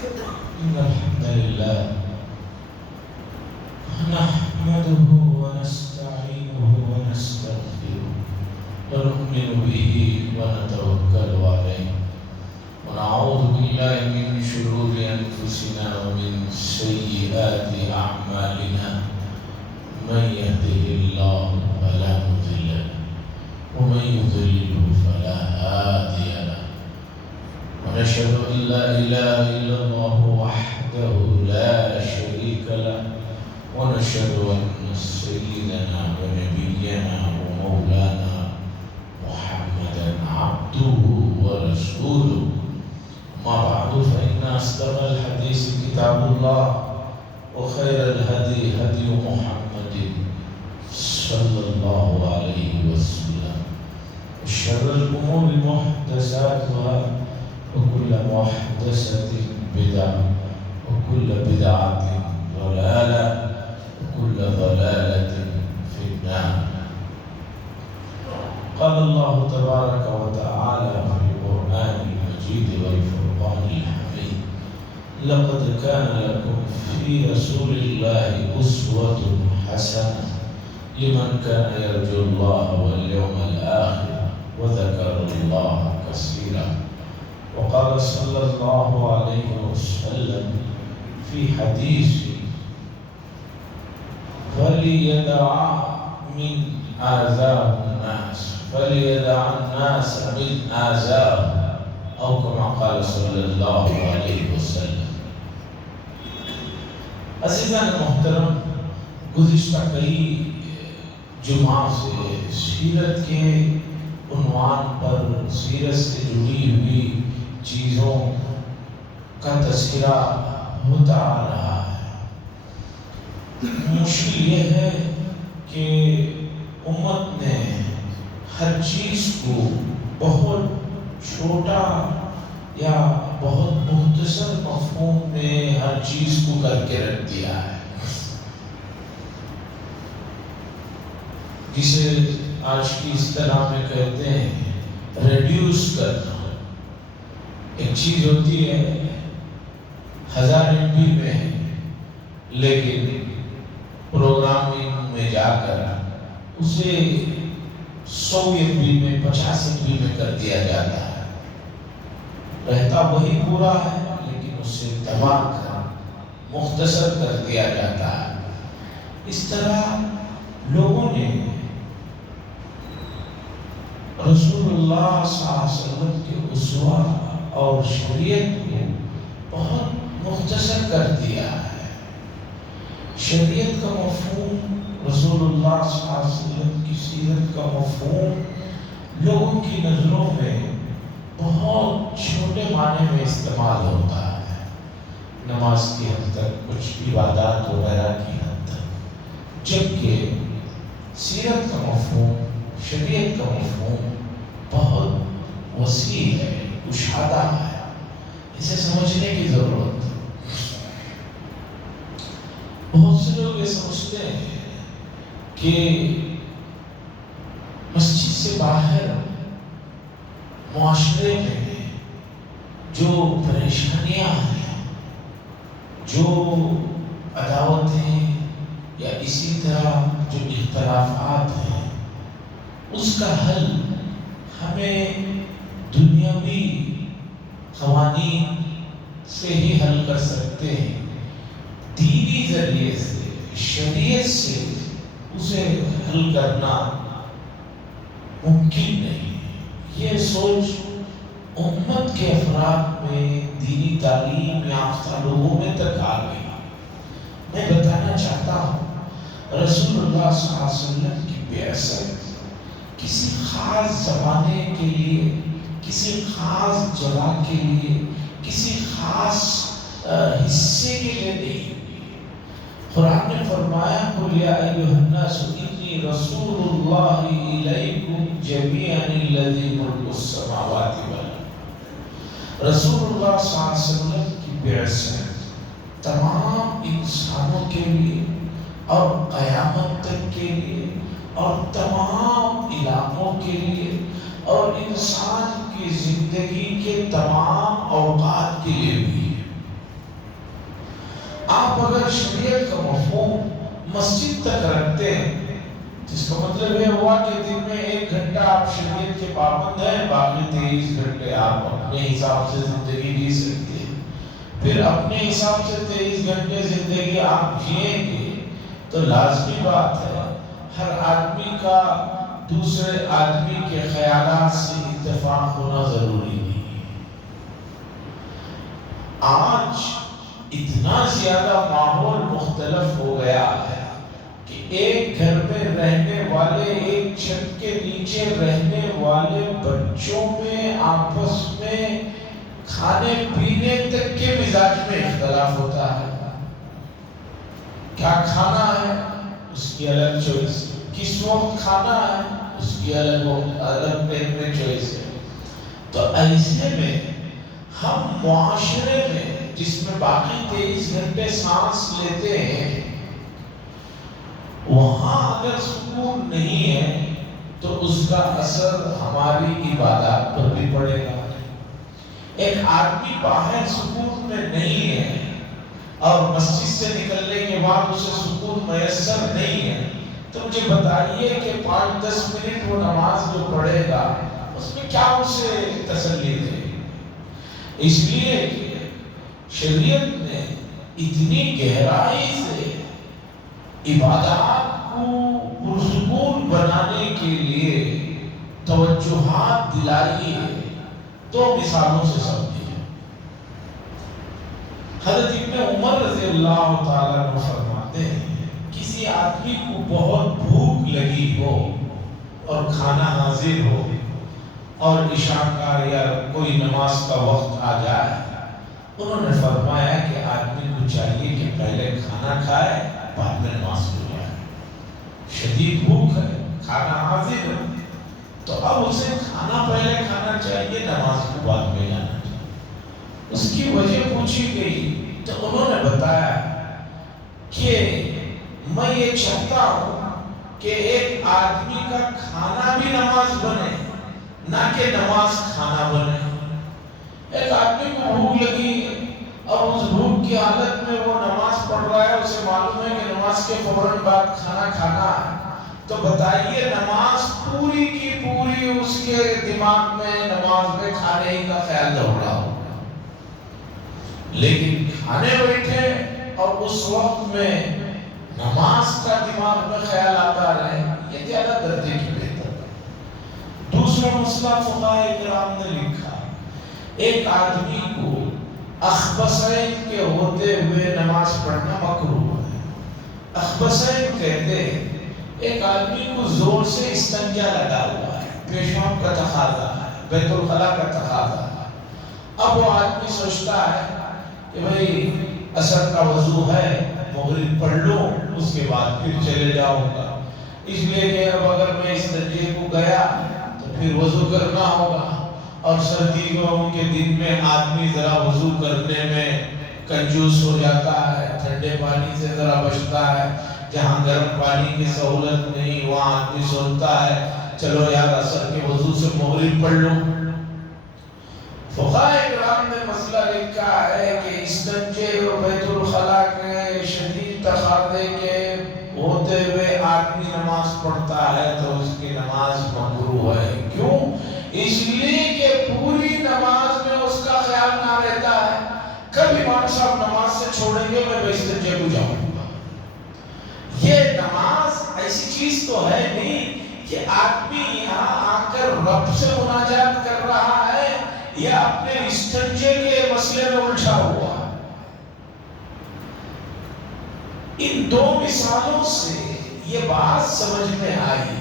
إن الحمد لله نحمده ونستعينه ونستغفره ونؤمن به ونتوكل عليه ونعوذ بالله من شرور أنفسنا ومن سيئات أعمالنا من يهده الله فلا مضل له ومن يضلل فلا هادي له ونشهد أن لا إله إلا الله وحده لا شريك له ونشهد أن سيدنا ونبينا ومولانا محمدا عبده ورسوله ما بعد فإن أصدق الحديث كتاب الله وخير الهدي هدي محمد صلى الله عليه وسلم وشر الأمور محدثاتها وكل محدثة بدعة وكل بدعة ضلالة وكل ضلالة في النار. قال الله تبارك وتعالى في القرآن المجيد والفرقان الحميد لقد كان لكم في رسول الله أسوة حسنة لمن كان يرجو الله واليوم الآخر وذكر الله كثيرا. وقال صلى الله عليه وسلم في حديث فليدع من آذاه الناس فليدع الناس من آذاه أو كما قال صلى الله عليه وسلم. عزیزان محترم، گزشتہ کئی جمعہ سے سیرت کے عنوان پر سیرت سے جڑی ہوئی چیزوں کا تذکرہ ہوتا آ رہا ہے. مشکل یہ ہے کہ امت نے ہر چیز کو بہت چھوٹا یا بہت مختصر مفہوم میں ہر چیز کو کر کے رکھ دیا ہے، جسے آج کی اصطلاح میں کہتے ہیں ریڈیوس کرنا. ایک چیز ہوتی ہے 1000 MB میں، لیکن پروگرامنگ میں جا کر اسے 100 MB میں 50 MB میں کر دیا جاتا ہے. رہتا وہی پورا ہے لیکن اسے دبا کر مختصر کر دیا جاتا ہے. اس طرح لوگوں نے رسول اللہ صلی اللہ علیہ وسلم کے اسوہ اور شریعت کو بہت مختصر کر دیا ہے. شریعت کا مفہوم، رسول اللہ صلی اللہ علیہ وسلم کی سیرت کا مفہوم لوگوں کی نظروں میں بہت چھوٹے معنی میں استعمال ہوتا ہے. نماز کی حد تک، کچھ عبادات وغیرہ کی حد تک، جبکہ سیرت کا مفہوم، شریعت کا مفہوم بہت وسیع ہے، کشادہ ہے. اسے سمجھنے کی ضرورت ہے. بہت سے لوگ یہ سمجھتے ہیں کہ مسجد سے باہر معاشرے میں جو پریشانیاں ہیں، جو عداوتیں یا اسی طرح جو اختلافات ہیں، اس کا حل ہمیں دنیاوی قوانین سے ہی حل کر سکتے ہیں. دینی ذریعے سے، شریعت سے اسے حل کرنا ممکن نہیں. یہ سوچ امت کے افراد میں، دینی تعلیم یافتہ لوگوں میں تک آ گئی. میں بتانا چاہتا ہوں رسول اللہ صلی اللہ علیہ وسلم کی بعثت کسی خاص زمانے کے لیے، کسی خاص جگہ کے لیے، کسی خاص حصے کے لیے نہیں. قرآن نے فرمایا قُلْ يَا أَيُّهَا النَّاسُ إِنِّي رَسُولُ اللَّهِ إِلَيْكُمْ جَمِيعًا الَّذِي مُلْكُ السَّمَاوَاتِ وَالْأَرْضِ. رسول اللہ صلی اللہ علیہ وسلم کی بعثت تمام انسانوں کے لیے اور قیامت تک کے لیے اور تمام علاقوں کے لیے اور انسان کی زندگی کے تمام اوقات کے لیے بھی ہے. اگر شریعت کا مفہوم مسجد تک رکھتے ہیں، جس کا مطلب یہ ہوا کہ دن میں 1 گھنٹہ آپ شریعت کے پابند ہیں، باقی 23 گھنٹے آپ اپنے حساب سے زندگی جی سکتے ہیں، پھر اپنے حساب سے 23 گھنٹے زندگی آپ جئیں گے، تو لازمی بات ہے ہر آدمی کا دوسرے آدمی کے خیالات سے اتفاق ہونا ضروری نہیں ہے۔ آج اتنا زیادہ ماحول مختلف ہو گیا ہے کہ ایک گھر میں رہنے والے، ایک چھت کے نیچے رہنے والے بچوں میں آپس میں کھانے پینے تک کے مزاج میں اختلاف ہوتا ہے۔ کیا کھانا ہے اس کی الگ چوائس، کس وقت کھانا ہے اس کی الگ میں چوائس ہے۔ تو ایسے میں ہم معاشرے میں جس میں باقی 23 گھنٹے سانس لیتے ہیں، وہاں اگر سکون نہیں ہے تو اس کا اثر ہماری عبادات پر بھی پڑے گا۔ ایک آدمی باہر سکون میں نہیں ہے اور مسجد سے نکلنے کے بعد اسے سکون میسر نہیں ہے، تو مجھے بتائیے کہ 5-10 منٹ وہ نماز جو پڑھے گا اس میں کیا اسے تسلی دے؟ اس لیے شریعت نے اتنی گہرائی سے عبادات کو پرسکون بنانے کے لیے توجہات دلائی ہے۔ 2 مثالوں سے سمجھیے۔ حضرت ابن عمر رضی اللہ تعالیٰ عنہ فرماتے ہیں، کسی آدمی کو بہت بھوک لگی ہو اور کھانا حاضر ہو اور عشاء کا یا کوئی نماز کا وقت آ جائے، انہوں نے فرمایا کہ آدمی کو چاہیے کہ پہلے کھانا کھائے بعد میں نماز پڑھے۔ شدید بھوک ہے، کھانا حاضر ہے، تو اب اسے کھانا پہلے کھانا چاہیے، نماز کو بعد میں جانا چاہیے۔ اس کی وجہ پوچھی گئی تو انہوں نے بتایا کہ میں یہ چاہتا ہوں کہ ایک آدمی کا کھانا بھی نماز بنے، نہ کہ نماز کھانا بنے۔ ایک آدمی کو بھوک لگی اور اس بھوک کی حالت میں وہ نماز پڑھ رہا ہے، اسے معلوم ہے کہ نماز کے فوراً بعد کھانا کھانا ہے، تو بتائیے نماز پوری کی پوری اس کے دماغ میں نماز میں کھانے ہی کا خیال دوڑ رہا ہوگا، لیکن کھانے بیٹھے اور اس وقت میں نماز کا دماغ میں خیال آتا رہے، یہ زیادہ درجے کی بہتر ہے۔ دوسرا مسئلہ فقہائے کرام نے لکھا، ایک آدمی کو اخبثین کے ہوتے ہوئے نماز پڑھنا مکروہ ہے۔ اخبثین کہتے ہیں ایک آدمی کو زور سے استنجا لگا ہوا ہے، پیشاب کا تقاضا ہے، بیت الخلا کا تقاضا ہے، اب وہ آدمی سوچتا ہے کہ بھئی عصر کا وضو ہے، مغرب پڑھ لوں اس کے بعد پھر چلے جاؤں گا، اس لیے کہ اب اگر میں استنجے کو گیا تو پھر وضو کرنا ہوگا، اور سردیوں کے دن میں آدمی ذرا وضو کرنے میں کنجوس ہو جاتا ہے، ٹھنڈے پانی سے ذرا بچتا ہے، جہاں گرم پانی کی سہولت نہیں وہاں آدمی سوچتا ہے چلو یار عصر کے وضو سے مغرب پڑھ لوں۔ فقہائے کرام نے مسئلہ لکھا ہے کہ استنجے اور بیت الخلا کے شدید تقاضے کے ہوتے ہوئے آدمی نماز پڑھتا ہے تو اس کی نماز مکروہ ہے۔ کیوں؟ اس لیے کہ پوری نماز میں اس کا خیال نہ رہتا ہے کب امام صاحب نماز سے چھوڑیں گے میں استنجے کو جاؤں گا۔ یہ نماز ایسی چیز تو ہے نہیں کہ آدمی یہاں آ کر رب سے مناجات کر رہا ہے یا اپنے استنجے کے مسئلے میں الجھا ہوا ہے۔ ان 2 مثالوں سے یہ بات سمجھ میں آئی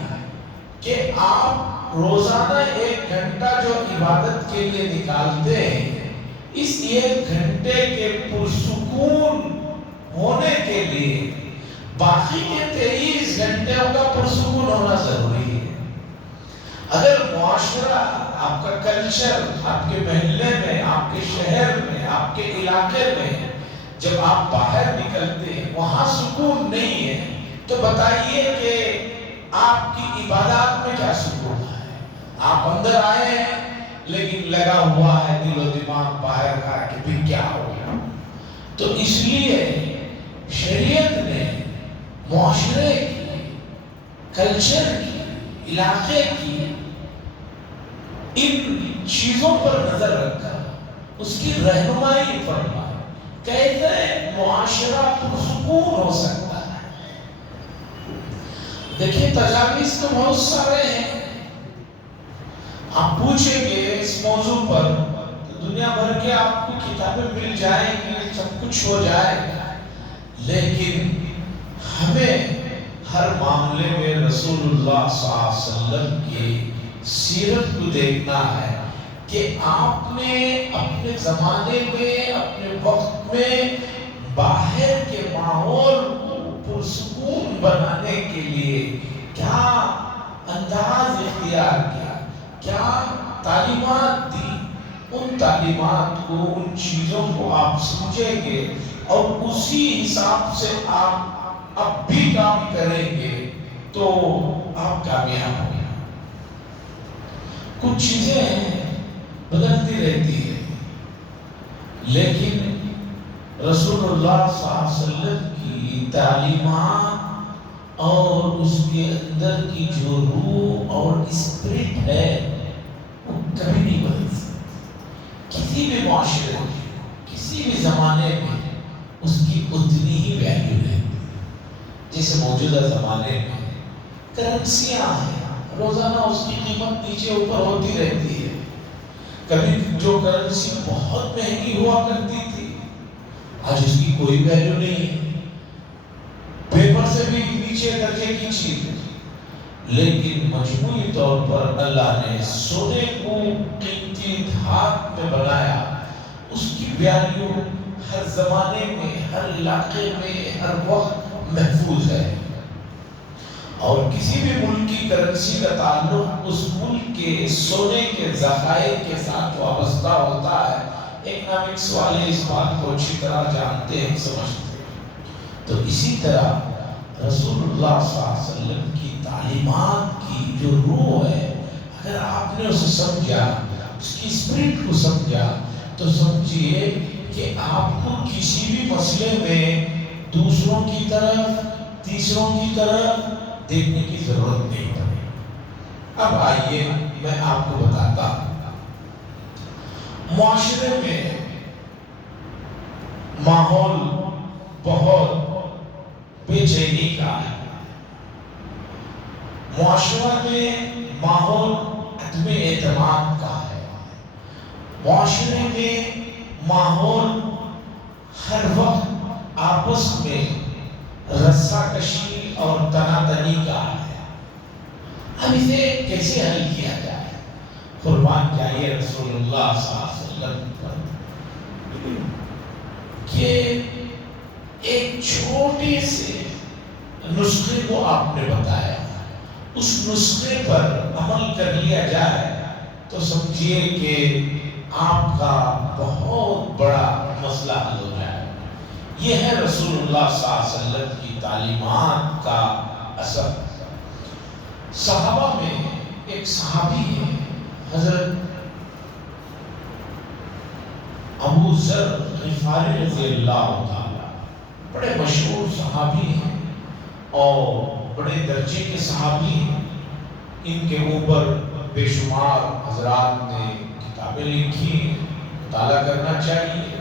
کہ آپ روزانہ 1 گھنٹہ جو عبادت کے لیے نکالتے ہیں، اس 1 گھنٹے کے پرسکون ہونے کے لیے باقی کے 23 گھنٹوں کا پرسکون ہونا ضروری ہے۔ اگر معاشرہ، آپ کا کلچر، آپ کے محلے میں، آپ کے شہر میں، آپ کے علاقے میں جب آپ باہر نکلتے ہیں وہاں سکون نہیں ہے تو بتائیے کہ آپ کی عبادات میں کیا سکون ہے؟ آپ اندر آئے ہیں لیکن لگا ہوا ہے دل و دماغ باہر کا کہ بھی کیا ہوگا۔ تو اس لیے شریعت نے معاشرے کی، کلچر کی، علاقے کی ان چیزوں پر نظر رکھا، اس کی رہنمائی فرمائی، کیسے معاشرہ پرسکون ہو سکتا ہے۔ دیکھیں تجاویز تو بہت سارے ہیں، آپ پوچھیں گے اس موضوع پر تو دنیا بھر کے آپ کو کتابیں مل جائیں گی، سب کچھ ہو جائے گا، لیکن ہمیں ہر معاملے میں رسول اللہ صلی اللہ علیہ وسلم کی سیرت کو دیکھنا ہے کہ آپ نے اپنے زمانے میں، اپنے وقت میں باہر کے ماحول کو پرسکون بنانے کے لیے کیا انداز اختیار کیا، کیا تعلیمات دی۔ ان تعلیمات کو، ان چیزوں کو آپ سمجھیں گے اور اسی حساب سے آپ اب بھی کام کریں گے تو آپ کامیاب ہوں گے۔ کچھ چیزیں بدلتی رہتی ہیں، لیکن رسول اللہ صلی اللہ علیہ وسلم کی تعلیمات اور اس کے اندر کی جو روح اور اسپرٹ ہے وہ کبھی نہیں بدل سکتی۔ کسی بھی معاشرے میں، کسی بھی زمانے میں اس کی اتنی ہی ویلیو رہتی ہے۔ جیسے موجودہ زمانے میں کرنسیاں ہیں، روزانہ اس کی قیمت نیچے اوپر ہوتی رہتی ہے۔ کبھی جو کرنسی بہت مہنگی ہوا کرتی تھی، آج اس کی کوئی ویلیو نہیں ہے، پیپر سے بھی نیچے درجے کی چیز ہے۔ لیکن مجموعی طور پر اللہ نے سونے کو قیمتی دھات میں بنایا، اس کی ویلیو ہر زمانے میں، ہر علاقے میں، ہر وقت محفوظ ہے۔ اور کسی بھی ملک کی کرنسی کا تعلق اس ملک کے سونے کے ذخائر کے ساتھ وابستہ ہوتا ہے۔ اکنامکس والے اس بات کو اچھی طرح جانتے ہیں، سمجھتے ہیں۔ تو اسی طرح رسول اللہ صلی اللہ علیہ وسلم کی تعلیمات کی جو روح ہے، اگر آپ نے اسے سمجھا، اس کی اسپرٹ کو سمجھا، تو سمجھیے کہ آپ کو کسی بھی مسئلے میں دوسروں کی طرف، تیسروں کی طرف دیکھنے کی ضرورت نہیں پڑے۔ اب آئیے میں آپ کو بتاتا ہوں، معاشرے میں ماحول بہت بے چینی کا ہے، معاشرہ میں ماحول عدم اعتماد کا ہے، معاشرے میں ماحول ہر وقت آپس میں رسا کشی اور تناتنی کا ہے۔ اب اسے کیسے حل کیا جائے؟ قربان جائیے رسول اللہ صلی اللہ علیہ وسلم پر کہ ایک چھوٹی سے نسخے کو آپ نے بتایا، اس نسخے پر عمل کر لیا جائے تو سمجھیے کہ آپ کا بہت بڑا مسئلہ حل ہو جائے۔ یہ ہے رسول اللہ صلی اللہ علیہ وسلم کی تعلیمات کا اثر۔ صحابہ میں ایک صحابی ہے، حضرت ابو ذر غفاری رضی اللہ تعالی، بڑے مشہور صحابی ہیں اور بڑے درجے کے صحابی ہیں۔ ان کے اوپر بے شمار حضرات نے کتابیں لکھی ہیں، مطالعہ کرنا چاہیے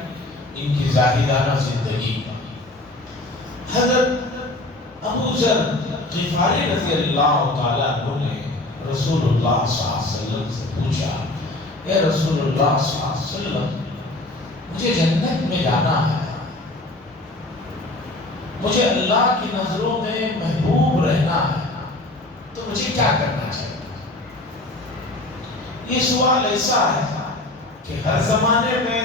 ان کی زاہدانہ زندگی کا۔ حضرت ابو ذر غفاری رضی اللہ تعالیٰ عنہ نے رسول اللہ صلی اللہ علیہ وسلم سے پوچھا، اے رسول اللہ صلی اللہ علیہ وسلم، مجھے جنت میں جانا ہے، مجھے اللہ کی نظروں میں محبوب رہنا ہے، تو مجھے کیا کرنا چاہیے؟ یہ سوال ایسا ہے کہ ہر زمانے میں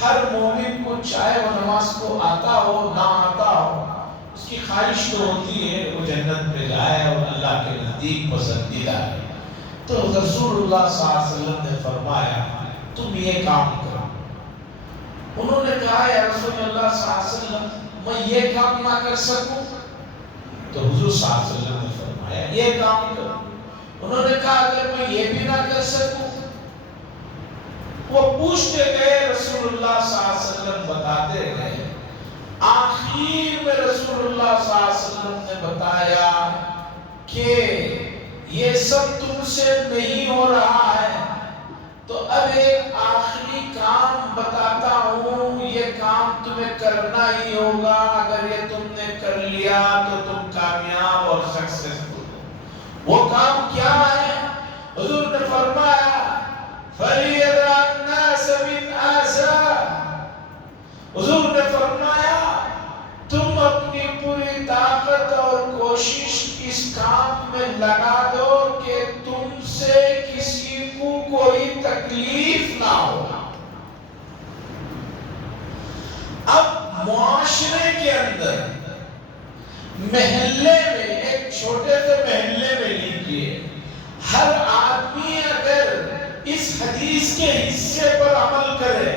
ہر مومن کو چاہے وہ نماز کو آتا ہو نہ آتا ہو، اس کی خواہش تو ہوتی ہے وہ جنت میں جائے اور اللہ کے نزدیک پسندیدہ ہے۔ تو رسول اللہ صلی اللہ علیہ وسلم نے فرمایا تم یہ کام کرو۔ انہوں نے کہا یا رسول اللہ صلی اللہ علیہ وسلم میں یہ کام نہ کر سکوں؟ تو حضور صلی اللہ علیہ وسلم نے فرمایا یہ کام کرو۔ انہوں نے کہا اگر میں یہ بھی نہ کر سکوں؟ وہ پوچھتے گئے، رسول اللہ صلی اللہ علیہ وسلم بتاتے گئے، آخر صلی اللہ علیہ وسلم نے بتایا کہ یہ سب تم سے نہیں ہو رہا ہے، تو اب ایک آخری کام بتاتا ہوں، یہ کام تمہیں کرنا ہی ہوگا، اگر یہ تم نے کر لیا تو تم کامیاب اور سکسیسفل ہو۔ وہ کام کیا ہے؟ حضور نے فرمایا فَلْيَدْعَ النَّاسَ بِالْآزَارِ، حضور نے فرمایا تم اپنی پوری طاقت اور کوشش اس کام میں لگا دو کہ تم سے کسی کو کوئی تکلیف نہ ہو۔ اب معاشرے کے اندر، محلے میں، ایک چھوٹے سے محلے میں لیجیے، ہر آدمی اگر اس حدیث کے حصے پر عمل کرے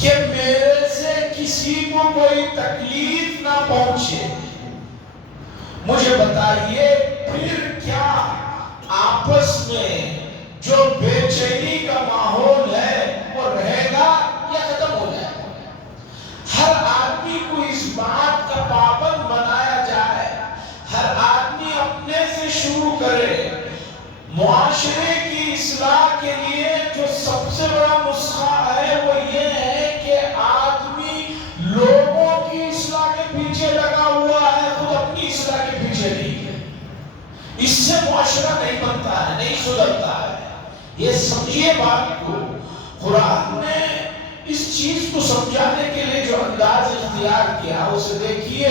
کہ میرے سے کسی کو کوئی تکلیف نہ پہنچے، مجھے بتائیے پھر کیا آپس میں جو بے چینی کا ماحول ہے وہ رہے گا یا ختم ہو جائے گا؟ ہر آدمی کو اس بات کا پابند بنایا جائے، ہر آدمی اپنے سے شروع کرے۔ معاشرے کی اصلاح کے لیے جو سب سے بڑا نسخہ ہے وہ یہ ہے کہ آدمی لوگوں کی اصلاح کے پیچھے لگا ہوا ہے، خود اپنی اصلاح کے پیچھے نہیں ہے۔ اس سے معاشرہ نہیں بنتا ہے، نہیں سدھرتا ہے۔ یہ سمجھیے بات کو۔ قرآن نے اس چیز کو سمجھانے کے لیے جو انداز اختیار کیا اسے دیکھیے،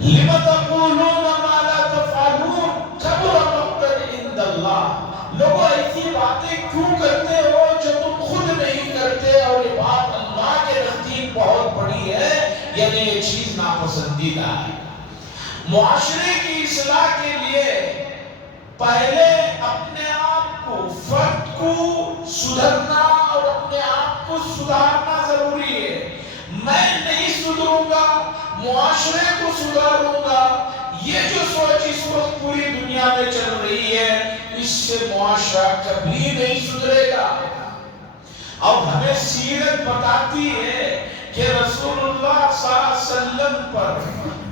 لِمَ تَقُولُونَ مَا لَا تَفْعَلُونَ كَبُرَ مَقْتًا عِندَ اللَّهِ، لوگوں ایسی باتیں کیوں کرتے ہو جو تم خود نہیں کرتے، اور یہ بات اللہ کے نزدیک بہت بڑی ہے، یعنی یہ چیز ناپسندیدہ ہے۔ معاشرے کی اصلاح کے لیے پہلے اپنے آپ کو، فرد کو سدھرنا اور اپنے آپ کو سدھارنا ضروری ہے۔ میں نہیں سدھروں گا، معاشرے کو سدھاروں گا، یہ جو سوچ اس وقت پوری دنیا میں چل رہی ہے، اس سے معاشرہ کبھی نہیں سدھرے گا۔ اب ہمیں سیرت بتاتی ہے کہ رسول اللہ صلی اللہ علیہ وسلم پر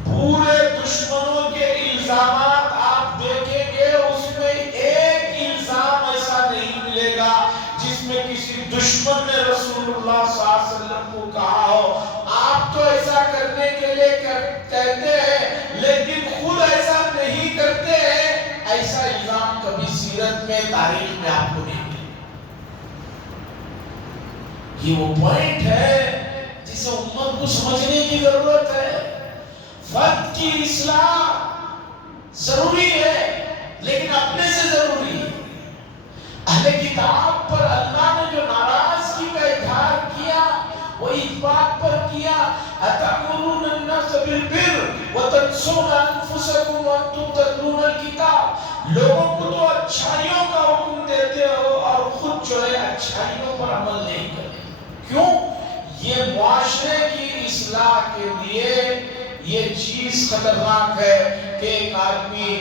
پورے دشمنوں کے الزامات آپ دیکھیں گے، اس میں ایک الزام ایسا نہیں ملے گا جس میں کسی دشمن نے رسول اللہ صلی اللہ علیہ وسلم کو کہا ہو آپ تو ایسا کرنے کے لیے کہتے ہیں لیکن خود ایسا نہیں کرتے ہیں، ایسا الزام کبھی سیرت میں، تاریخ میں آپ کو نہیں ملے۔ یہ وہ پوائنٹ ہے جسے امت کو سمجھنے کی ضرورت ہے۔ فرد کی اصلاح ضروری ہے لیکن اپنے سے ضروری ہے۔ اہل کتاب پر اللہ نے جو ناراضگی کا اظہار کیا وہ اس بات پر کیا أَتَأْمُرُونَ النَّاسَ بِالْبِرِّ وَتَنْسَوْنَ أَنفُسَكُمْ وَأَنْتُمْ تَتْلُونَ الْكِتَابَ، لوگوں کو تو اچھائیوں کا حکم دیتے ہو اور خود جو ہے اچھائیوں پر عمل نہیں کرتے۔ کیوں؟ یہ معاشرے کی اصلاح کے لیے یہ چیز خطرناک ہے کہ ایک آدمی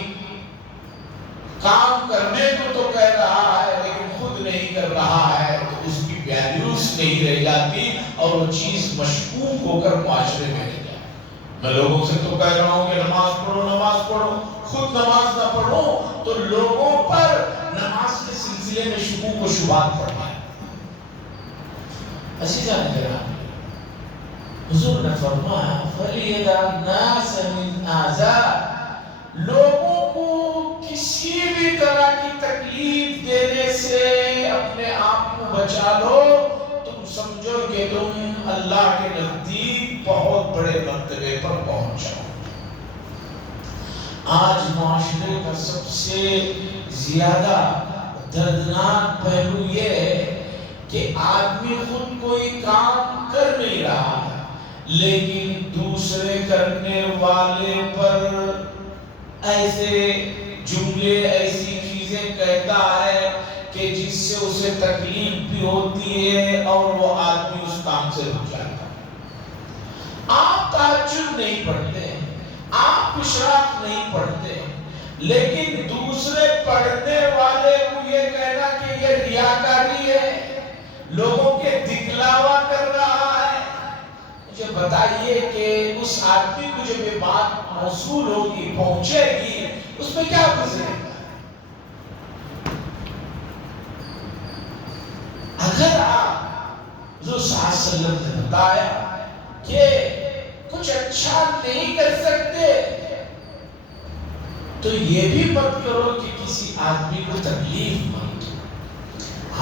کام کرنے کو تو کہہ رہا ہے لیکن خود نہیں کر رہا ہے، تو اس کی ویلیوز نہیں رہ جاتی اور وہ چیز مشکوک ہو کر معاشرے میں رہ جائے۔ میں لوگوں سے تو کہہ رہا ہوں کہ نماز پڑھو، نماز پڑھو، خود نماز نہ پڑھو تو لوگوں پر نماز کے سلسلے میں شکوک و شبہات پڑھنا ہے۔ ایسی جانے گا حضور نے فرمایا فَلْيَدْعَ النَّاسَ مِنْ آزَارِ، لوگوں کو کسی بھی طرح کی تکلیف دینے سے اپنے آپ کو بچا لو، تم سمجھو کہ تم اللہ کے نزدیک بہت بڑے مرتبے پر پہنچ جاؤ۔ آج معاشرے کا سب سے زیادہ دردناک پہلو یہ ہے کہ آدمی خود کوئی کام کر نہیں رہا ہے لیکن دوسرے کرنے والے پر ایسے جملے، ایسی چیزیں کہتا ہے کہ جس سے اسے تکلیف بھی ہوتی ہے اور وہ آدمی اس کام سے رک جاتا ہے۔ آپ تہجد نہیں پڑھتے، آپ اشراق نہیں پڑھتے، لیکن دوسرے پڑھنے والے کو یہ کہنا کہ یہ ریاکاری ہے، لوگوں کے دکھلاوا کر رہا ہے۔ مجھے بتائیے کہ اس آدمی کو جب یہ بات موصول ہوگی، پہنچے گی، اس میں کیا گزرے گا؟ اگر آپ حضور صلی اللہ علیہ وسلم نے بتایا کہ کچھ اچھا نہیں کر سکتے تو یہ بھی مت کرو کہ کسی آدمی کو تکلیف مت دو۔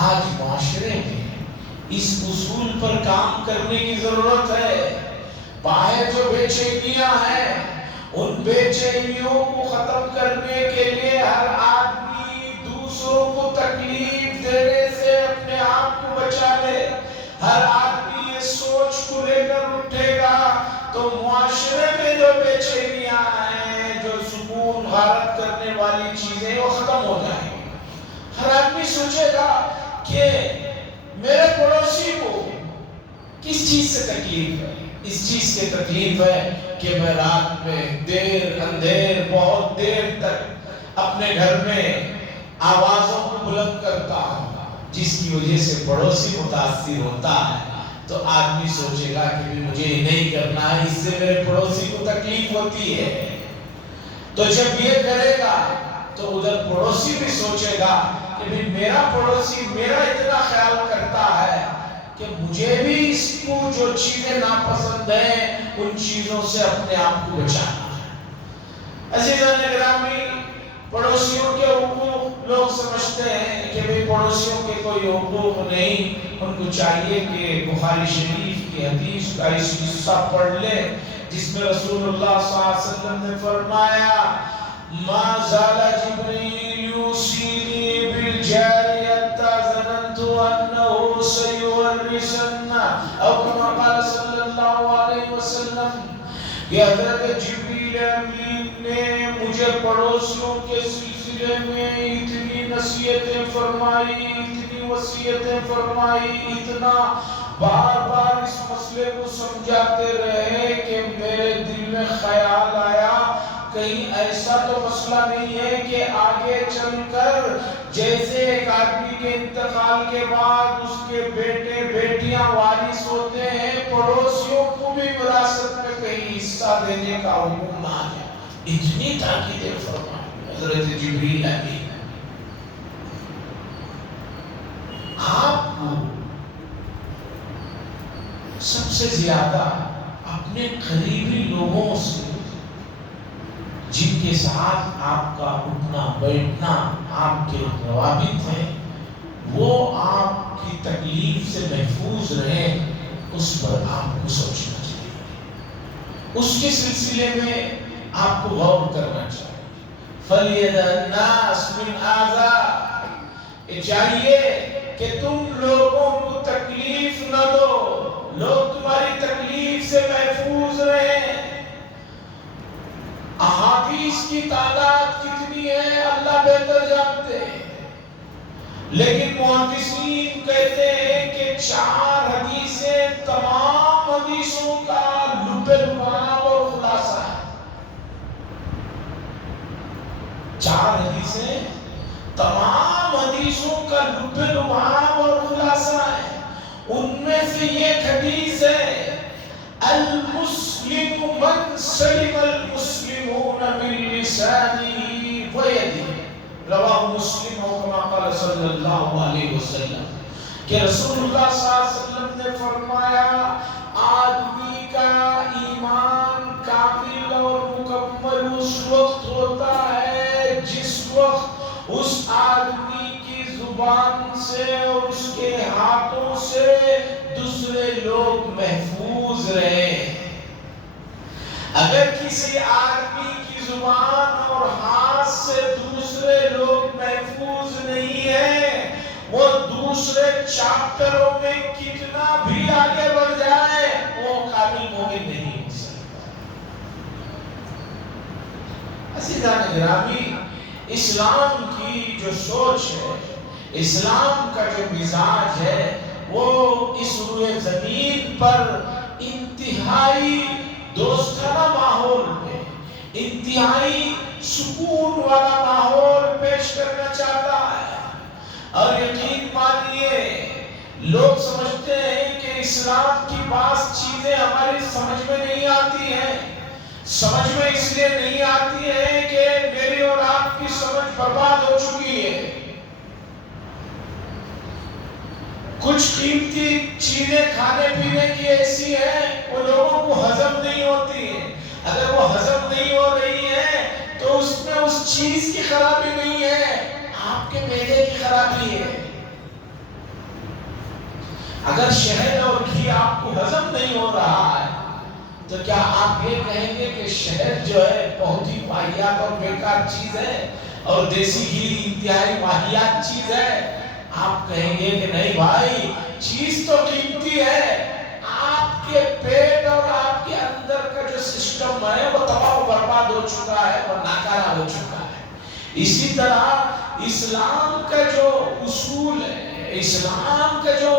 آج معاشرے میں اس اصول پر کام کرنے کی ضرورت ہے۔ باہر جو بے چینیاں ہیں، ان بے چینیوں کو ختم کرنے کے لیے ہر آدمی دوسروں کو تکلیف دینے سے اپنے آپ کو بچا لے۔ ہر آدمی یہ سوچ کو لے کر اٹھے گا تو معاشرے میں جو بے چینیاں ہیں، جو سکون غارت کرنے والی چیزیں، وہ ختم ہو جائیں گی۔ ہر آدمی سوچے گا کہ میرے پڑوسی کو کس چیز سے تکلیف ہے؟ اس چیز سے تکلیف ہے کہ میں رات میں دیر اندھیر بہت دیر تک اپنے گھر میں آوازوں کو بلند کرتا ہوں، جس کی وجہ سے پڑوسی متاثر ہوتا ہے۔ تو آدمی سوچے گا کہ مجھے یہ نہیں کرنا ہے، اس سے میرے پڑوسی کو تکلیف ہوتی ہے۔ تو جب یہ کرے گا تو ادھر پڑوسی بھی سوچے گا کہ میرا پڑوسی میرا اتنا خیال کرتا ہے کہ مجھے بھی اس کو جو چیزیں ناپسند ہیں ان چیزوں سے اپنے آپ کو بچانا ہے۔ عزیزان گرامی، پڑوسیوں کے حقوق لوگ سمجھتے ہیں کہ پڑوسیوں کے کوئی حقوق نہیں۔ ان کو چاہیے کہ بخاری شریف کی حدیث کا اس حصہ پڑھ لے جس میں رسول اللہ صلی اللہ علیہ وسلم نے فرمایا ما زال جبریل یوصینی بالجاری حتی ظننت انہ سیورثن، او کما قال صلی اللہ علیہ وسلم کہ حضرت جبریل امین نے مجھے پڑوسیوں کے سلسلے میں اتنی نصیحتیں فرمائی، اتنی وصیتیں فرمائی، اتنا بار بار اس مسئلے کو سمجھاتے رہے کہ میرے دل میں خیال آیا کہیں ایسا تو مسئلہ نہیں ہے کہ آگے چل کر جیسے ایک آدمی کے انتقال کے بعد اس کے بیٹے بیٹیاں وارث ہوتے ہیں، پڑوسیوں کو بھی وراثت میں کہیں حصہ دینے کا حکم نہ ہے۔ اتنی تاکیدیں فرمائی حضرت جبریل امین۔ آپ کو سب سے زیادہ اپنے قریبی لوگوں سے جن کے ساتھ آپ کا اٹھنا بیٹھنا آپ کے روابط ہیں، وہ آپ کی تکلیف سے محفوظ رہیں، اس پر آپ کو سوچنا چاہیے، اس کے سلسلے میں آپ کو غور کرنا چاہیے۔ فَلْيَدَ النَّاسُ مِنْ آذَا، چاہیے کہ تم لوگوں کو تکلیف نہ دو، لوگ تمہاری تکلیف سے محفوظ رہیں۔ احادیث کی تعداد کتنی ہے اللہ بہتر جانتے ہیں، لیکن محدثین کہتے ہیں کہ 4 حدیثیں تمام حدیثوں کا لب لباب اور خلاصہ ہے۔ 4 حدیثیں تمام حدیثوں کا لب لباب اور خلاصہ ہے۔ ان میں سے ایک حدیث ہے المسلم من سلم المسلمون من لسانه ويده، رواہ مسلم و کما قال صلی اللہ علیہ وسلم، کہ رسول اللہ صلی اللہ علیہ وسلم نے فرمایا آدمی کا ایمان کامل اور مکمل اس وقت ہوتا ہے جس وقت اس آدمی کی زبان سے اور اس کے ہاتھوں سے دوسرے لوگ محفوظ رہیں۔ اگر کسی آدمی کی زبان اور ہاتھ سے دوسرے لوگ محفوظ نہیں ہیں، وہ دوسرے چاپٹروں میں کتنا بھی آگے بڑھ جائے وہ قابل مومن نہیں ہو سکتا۔ عزیزان گرامی، اسلام کی جو سوچ ہے، اسلام کا جو مزاج ہے، وہ اس روئے زمین پر انتہائی دوستانہ ماحول میں، انتہائی سکون والا ماحول پیش کرنا چاہتا ہے۔ اور یقین مانیے، لوگ سمجھتے ہیں کہ اسلام کی بعض چیزیں ہماری سمجھ میں نہیں آتی ہیں. سمجھ میں اس لیے نہیں آتی ہے کہ میری اور آپ کی سمجھ برباد ہو چکی ہے. کچھ قیمتی چیزیں کھانے پینے کی ایسی ہیں وہ لوگوں کو ہضم نہیں ہوتی ہیں. اگر وہ ہضم نہیں ہو رہی ہے تو اس میں اس چیز کی خرابی نہیں ہے، آپ کے معدے کی خرابی ہے. اگر شہد اور گھی آپ کو ہضم نہیں ہو رہا ہے تو کیا آپ یہ کہیں گے کہ شہد جو ہے بہت ہی واہیات اور بیکار چیز ہے اور دیسی گھی انتہائی واہیات چیز ہے؟ آپ کہیں گے کہ نہیں بھائی، چیز تو قیمتی ہے. آپ کے پیٹ اور آپ کے اندر کا جو سسٹم ہے وہ تباہ و برباد ہو چکا ہے، وہ ناکارہ ہو چکا ہے. اسی طرح اسلام کا جو اصول ہے، اسلام کا جو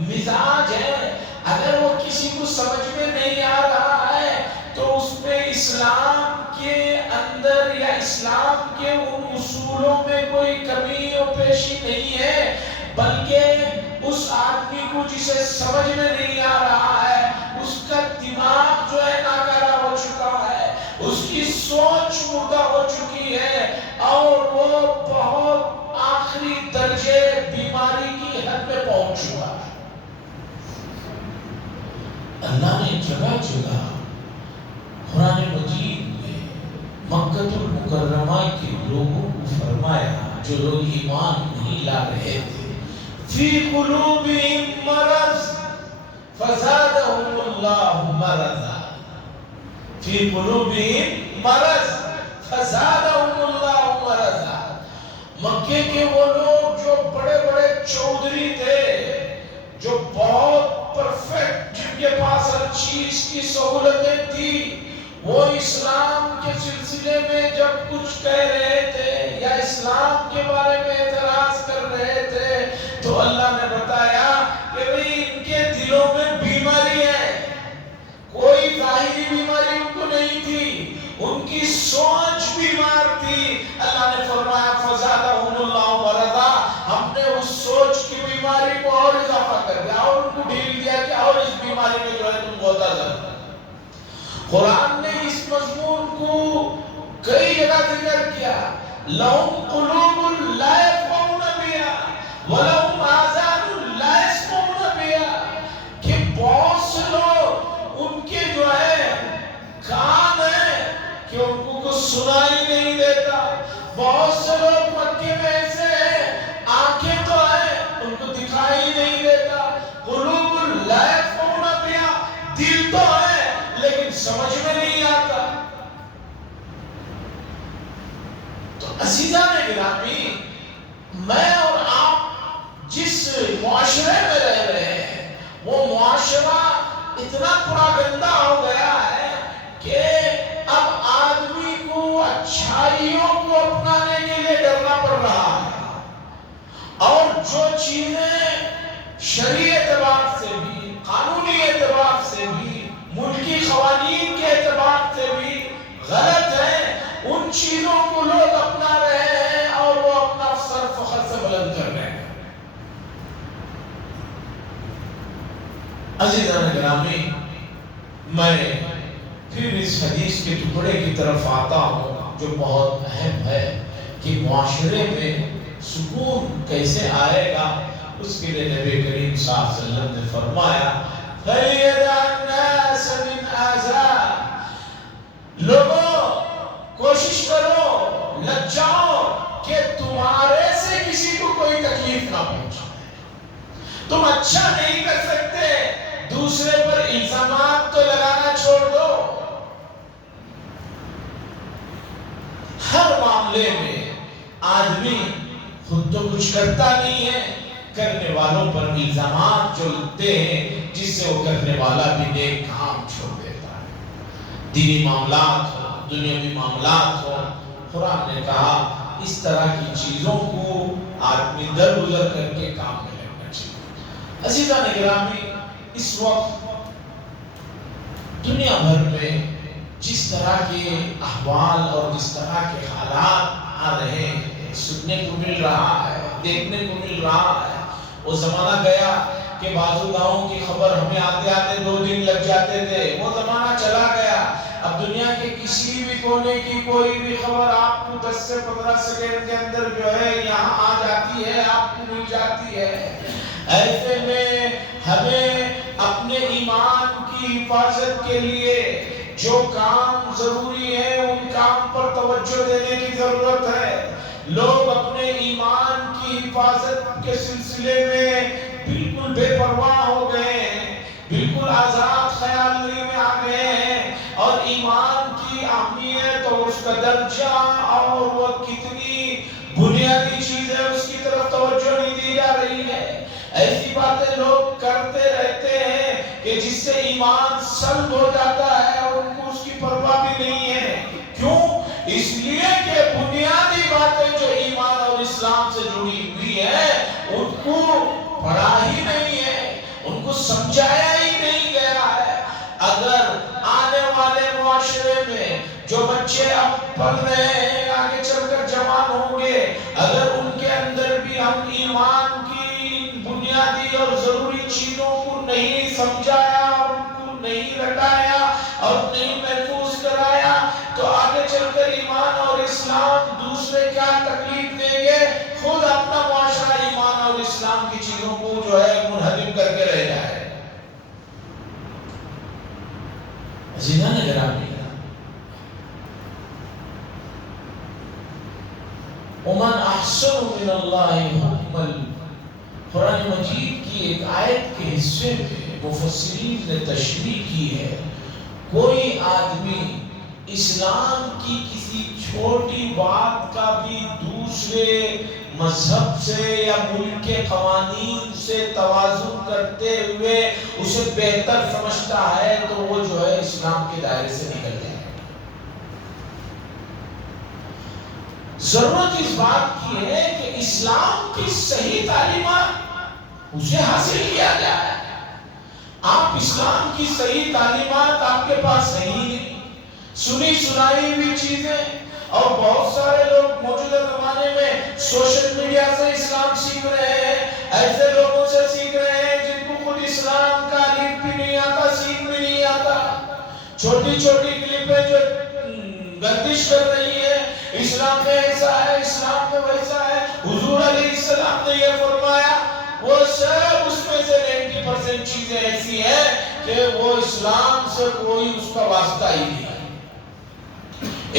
مزاج ہے، اگر وہ کسی کو سمجھ میں نہیں آ رہا ہے تو اس میں اسلام کے اندر یا اسلام کے ان اصولوں میں کوئی کمی و پیشی نہیں ہے، بلکہ اس آدمی کو جسے سمجھ میں نہیں آ رہا ہے اس کا دماغ جو ہے ناکارہ ہو چکا ہے، اس کی سوچ مردہ ہو چکی ہے اور وہ بہت آخری درجے بیماری کی حد میں پہنچ چکا ہے. اللہ نے جگہ جگہ قرآن مجید میں مکہ المکرمہ کے لوگوں کو فرمایا جو لوگ ایمان نہیں لا رہے تھے، فی قلوبہم مرض فزادہم اللہ مرضا. فی قلوبہم مرض فزادہم اللہ مرضا. مکے کے وہ لوگ جو بڑے بڑے چودھری تھے، جو بہت پرفیکٹ، جن کے پاس ہر چیز کی سہولتیں تھی، وہ اسلام کے سلسلے میں جب کچھ کہہ رہے تھے یا اسلام کے بارے میں اعتراض کر رہے تھے تو اللہ نے بتایا کہ بھئی ان کے دلوں میں بیماری ہے. کوئی ظاہری بیماری ان کو نہیں تھی، ان کی سوچ بیمار تھی. اللہ نے فرمایا فزادہم اللہ مرضا، ہم نے اس سوچ کی بیماری کو اور اضافہ کر دیا اور ان کو ڈھیل دیا کہ اور اس بیماری میں جو ہے تم ہوتا جاتا. قرآن نے اس مضمون کو کئی جگہ ذکر کیا. لَهُمْ قُلُوبٌ لَا يَفْقَهُونَ بِهَا وَلَهُمْ آذَانٌ لَا يَسْمَعُونَ بِهَا، کہ بہت سے لوگ ان کے جو ہے کان ہیں کہ ان کو کچھ سنائی نہیں دیتا. بہت سے لوگ مکے میں ایسے ہیں، آنکھیں تو ہیں ان کو دکھائی نہیں دیتا. قلوب لا يفقهون بها، دل تو ہے لیکن سمجھ میں نہیں آتا. تو عزیزان گرامی، میں اور آپ جس معاشرے میں رہ رہے ہیں وہ معاشرہ اتنا پورا گندا ہو گیا ہے کہ اب آدمی کو اچھائیوں کو اپنانے کے لیے ڈرنا پڑ رہا ہے، اور جو چیزیں شرعی اعتبار سے بھی، قانونی اعتبار سے بھی، ملکی قوانین کے اعتبار سے بھی غلط ہیں، ان چیزوں کو لوگ اپنا رہے ہیں اور وہ اپنا سر فخر سے بلند کر رہے ہیں. عزیزان گرامی، میں پھر اس حدیث کے ٹکڑے کی طرف آتا ہوں جو بہت اہم ہے کہ معاشرے میں سکون کیسے آئے گا. اس کے لیے نبی کریم صلی اللہ علیہ وسلم نے فرمایا فَلْيَدَعْ النَّاسَ مِنْ آزَا، لوگوں کوشش کرو، لگ جاؤ کہ تمہارے سے کسی کو کوئی تکلیف نہ پہنچے. تم اچھا نہیں کر سکتے، دوسرے پر الزامات تو لگانا چھوڑ دو. ہر معاملے میں آدمی خود تو کچھ کرتا نہیں ہے، کرنے والوں پر الزامات جو لگتے ہیں جس سے وہ کرنے والا بھی نیک کام چھوڑ دیتا ہے. دینی معاملات ہو، دنیاوی معاملات ہو، قرآن نے کہا اس طرح کی چیزوں کو آدمی درگزر کر کے کام میں لگنا چاہیے. عزیزان گرامی، اس وقت دنیا بھر میں جس طرح کے احوال اور جس طرح کے حالات آ رہے ہیں، سننے کو مل رہا ہے، دیکھنے کو مل رہا ہے، وہ زمانہ گیا کہ بعض گاؤں کی خبر ہمیں آتے آتے 2 دن لگ جاتے تھے، وہ زمانہ چلا گیا۔ اب دنیا کے کسی بھی کونے کی کوئی بھی خبر آپ کو 10 سے 15 سیکنڈ کے اندر جو ہے یہاں آ جاتی ہے، آپ کو مل جاتی ہے۔ ایسے میں ہمیں اپنے ایمان کی حفاظت کے لیے جو کام ضروری ہے ان کام پر توجہ دینے کی ضرورت ہے۔ لوگ اپنے ایمان کی حفاظت کے سلسلے میں بالکل بے پرواہ ہو گئے ہیں، بالکل آزاد خیالی میں آ گئے ہیں، اور ایمان کی اہمیت اور اس کا درجہ اور وہ کتنی بنیادی چیز ہے اس کی طرف توجہ نہیں دی جا رہی ہے۔ ایسی باتیں لوگ کرتے رہتے ہیں کہ جس سے ایمان سلب ہو جاتا ہے اور ان کو اس کی پرواہ بھی نہیں ہے۔ کیوں؟ اس لیے کہ بنیادی باتیں جو ایمان اور اسلام سے جڑی ہوئی ہیں ان کو پڑھا ہی نہیں ہے، ان کو سمجھایا ہی نہیں گیا ہے۔ اگر آنے والے معاشرے میں جو بچے اب پڑھ رہے ہیں آگے چل کر جوان ہوں گے، اگر ان کے اندر بھی ہم ایمان کی بنیادی اور ضروری چیزوں کو نہیں سمجھایا اور ان کو نہیں رٹایا اور نہیں محفوظ کرایا تو آگے چل کر ایمان اور اسلام دوسرے کیا تکلیف دیں گے، خود اپنا معاشرہ ایمان اور اسلام کی چیزوں کو جو ہے منہدم کر کے رہ جائے۔ عزیزان گرامی، ومن احسن من اللہ حکما، قرآن مجید کی ایک آیت کے حصے میں مفسرین نے تشریح کی ہے، کوئی آدمی اسلام کی کسی چھوٹی بات کا بھی دوسرے مذہب سے یا ملک کے قوانین سے توازن کرتے ہوئے اسے بہتر سمجھتا ہے تو وہ جو ہے اسلام کے دائرے سے نکل جائے۔ ضرورت اس بات کی ہے کہ اسلام کی صحیح تعلیمات اسے حاصل کیا جائے۔ آپ اسلام کی صحیح تعلیمات آپ کے پاس نہیں، سنی سنائی ہوئی چیزیں، اور بہت سارے لوگ موجودہ زمانے میں سوشل میڈیا سے اسلام سیکھ رہے ہیں، ایسے لوگوں سے سیکھ رہے ہیں جن کو خود اسلام کا الف بھی نہیں آتا، سیکھ بھی نہیں آتا۔ چھوٹی چھوٹی کلپیں جو گردش کر رہی ہے، اسلام میں ایسا ہے، اسلام میں ویسا ہے، حضور علیہ السلام نے یہ فرمایا، وہ سب اس میں سے 90% چیزیں ایسی ہیں کہ وہ اسلام سے کوئی اس کا واسطہ ہی نہیں ہے۔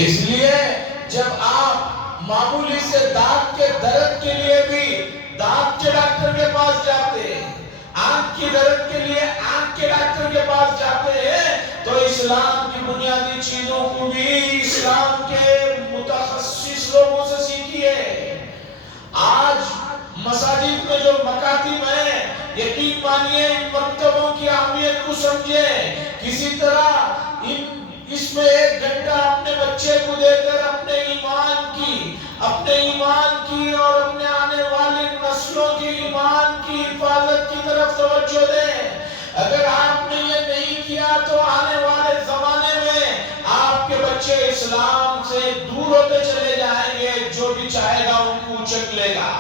اس لیے جب آپ معمولی سے دانت کے درد کے لیے بھی دانت کے ڈاکٹر کے پاس جاتے ہیں، آنکھ کی درد کے لیے آنکھ کے ڈاکٹر کے پاس جاتے ہیں، تو اسلام کی بنیادی چیزوں کو بھی اسلام کے متخصص لوگوں سے سیکھیے۔ آج مساجد میں جو مکاتب ہیں، یقین مانیے ان مکتبوں کی اہمیت کو سمجھیں، کسی طرح اس میں 1 گھنٹہ اپنے بچے کو دے کر اپنے ایمان کی اور اپنے آنے والی نسلوں کی ایمان کی حفاظت کی طرف توجہ دیں۔ اگر آپ نے یہ نہیں کیا تو آنے والے زمانے میں آپ کے بچے اسلام سے دور ہوتے چلے جائیں گے، جو بھی چاہے گا ان کو اچک لے گا۔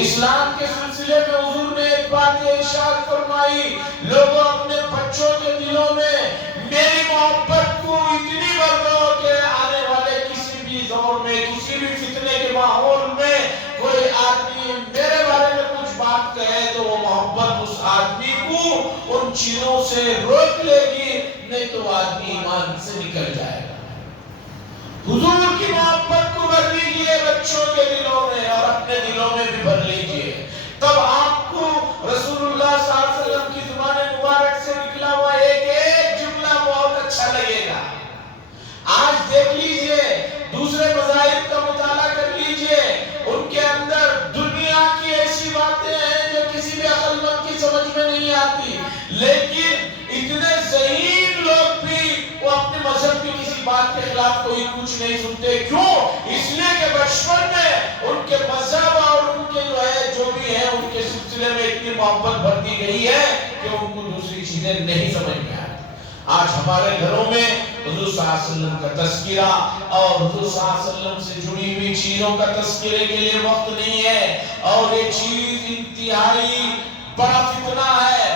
اسلام کے سلسلے میں حضور نے ایک بات ارشاد فرمائی، لوگوں اپنے بچوں کے دلوں میں میری محبت کو اتنی بھر دو کہ آنے والے کسی بھی دور میں، کسی بھی فتنے کے ماحول میں کوئی آدمی میرے بارے میں کچھ بات کہے تو وہ محبت اس آدمی کو ان چیزوں سے روک لے گی، نہیں تو وہ آدمی ایمان سے نکل جائے گا۔ حضور کی محبت کو بھر لیجئے بچوں کے دلوں میں اور اپنے دلوں میں بھی بھر لیجئے، تب آپ کو رسول اللہ صلی اللہ علیہ وسلم کی زبان مبارک سے نکلا ہوا ایک جملہ بہت اچھا لگے گا۔ آج دیکھ لیجئے، دوسرے مذاہب کا مطالعہ کر لیجئے، ان کے اندر دنیا کی ایسی باتیں ہیں جو کسی بھی عقل مند کی سمجھ میں نہیں آتی، لیکن اتنے ذہین لوگ بھی وہ اپنے مذہب کی کسی بات کے خلاف کوئی کچھ نہیں سنتے۔ کیوں؟ اس لیے کہ بچپن میں ان کے مذہب اور ان کے جو بھی ہیں ان کے سلسلے میں اتنی محبت بھر دی گئی ہے کہ ان کو دوسری چیزیں نہیں سمجھ میں آتی۔ آج ہمارے گھروں میں حضور صلی اللہ علیہ وسلم کا تذکرہ اور حضور صلی اللہ علیہ وسلم سے جڑی ہوئی چیزوں کا تذکرے کے لیے وقت نہیں ہے، اور یہ چیز انتہائی بڑا فتنہ ہے۔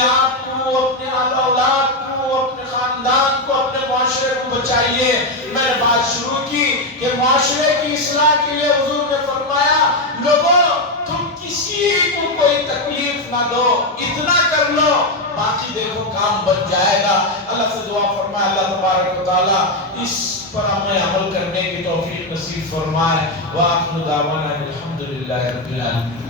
آپ کو، اپنے اولاد کو، اپنے خاندان کو، اپنے معاشرے کو بچائیے۔ میں نے بات شروع کی کہ معاشرے کی اصلاح کے لیے حضور نے فرمایا لوگوں تم کسی کو کوئی تکلیف نہ دو، اتنا کر لو، باقی دیکھو کام بن جائے گا۔ اللہ سے دعا فرمائے اللہ تبارک و تعالی اس پر ہمیں عمل کرنے کی توفیق نصیب فرمائے۔ وآخر دعوانا الحمدللہ رب العالمین۔